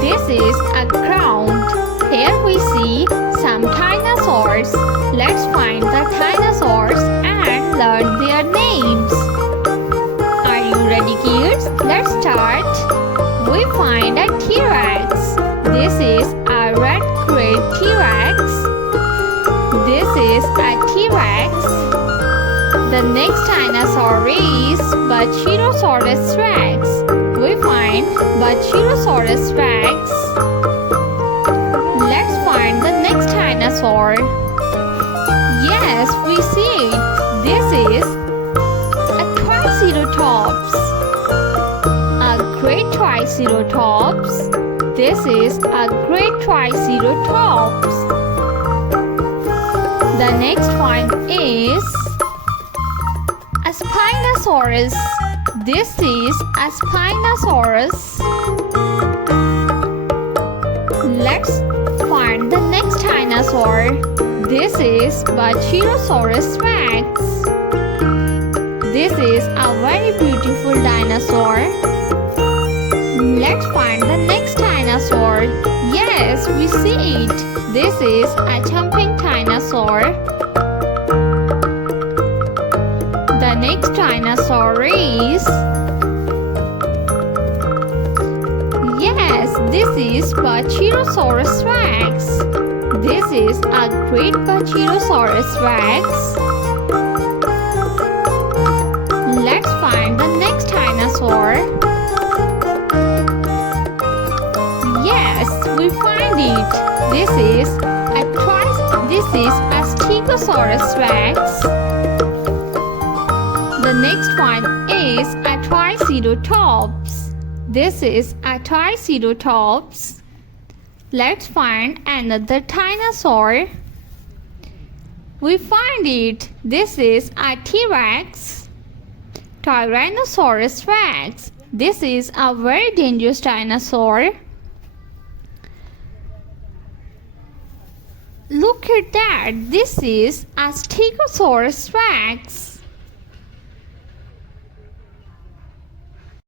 This is a ground. Here we see some dinosaurs. Let's find the dinosaurs and learn their names. Are you ready, kids? Let's start. We find a T-Rex. This is a red great T-Rex. This is a T-Rex. The next dinosaur is Brontosaurus Rex. We find Brontosaurus Rex. Let's find the next dinosaur. Yes, we see it. This is a Triceratops. A great Triceratops. This is a great Triceratops. The next one is a Spinosaurus. This is a Spinosaurus. Let's find the next dinosaur. This is Brontosaurus Rex. This is a very beautiful dinosaur. Let's find the next dinosaur. Yes, we see it. This is a jumping dinosaur. The next dinosaur is... Yes, this is Brontosaurus Rex. This is a great Brontosaurus Rex. Let's find the next dinosaur. Yes, we find it. This is a Stegosaurus Rex. The next one is a Triceratops. This is a Triceratops. Let's find another dinosaur. We find it. This is a T-Rex. Tyrannosaurus Rex. This is a very dangerous dinosaur. Look at that. This is a Stegosaurus Rex.